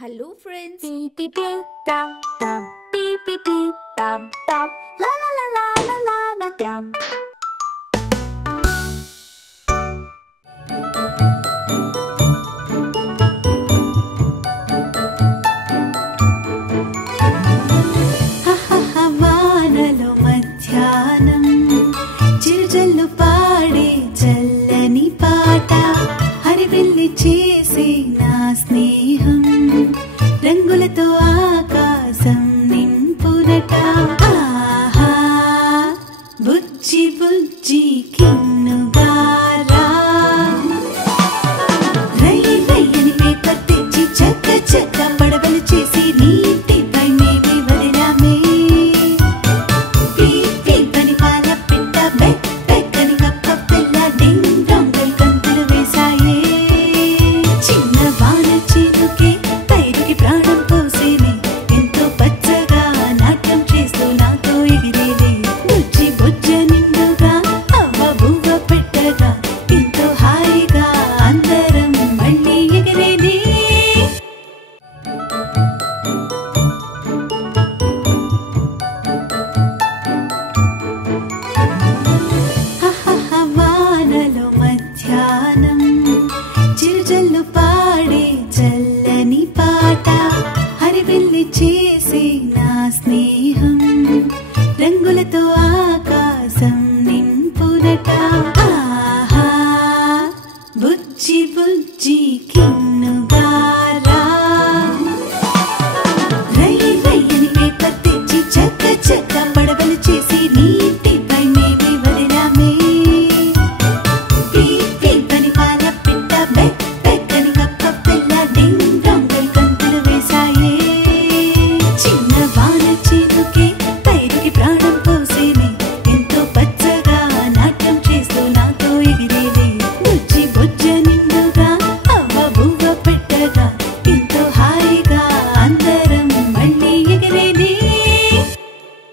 Hello, friends. Beep beep beep dum dum. Beep beep beep dum dum. La la la la la la la dum. Ha ha ha వానలో మధ్యాహ్నం చిరుజల్లు పాడే చల్లని పాట హరివిల్లి చేసే నా స్నేహం రంగులతో ఆకాశం నింపునట ఆహా బుజ్జి బుజ్జి కిన్నుగారా రై రయ్యని పేపర్ తెచ్చి చక్క చక్క పడవలు చేసి నీటిపై మేమే వదిలామే పీపీ పని పాల పిట్ట బెక్ బెక్కని కప్ప పిల్ల డింగ్ డొంగల్ కంతులు వేసాయే చిన్న వాన చినుకే పైరుకి ప్రాణం పోసేనే ఎంతో పచ్చగా నాట్యం చేస్తూ నాతో ఎగిరేలే బుజ్జి బుజ్జ నిండుగా అవ్వ బువ్వ పెట్టగా ఎంతో హాయిగా అందరం మళ్ళీ ఎగిరేలే వానలో మధ్యాహ్నం చిరుజల్లు పాడే చల్లని పాట హరివిల్లి చేసే నా స్నేహం రంగులతో ఆకాశం నింపునట ఆహా బుజ్జి బుజ్జి కిన్నుగారా రై రయ్యని పేపర్ తెచ్చి చక్క చక్క పడవలు చేసి నీటిపై మేమే వదిలామే పీపీ పని పాల పిట్ట బెక్ బెక్కని కప్ప పిల్ల డింగ్ డొంగల్ కంతులు వేసాయే చిన్న వాన చినుకే పైరుకి ప్రాణం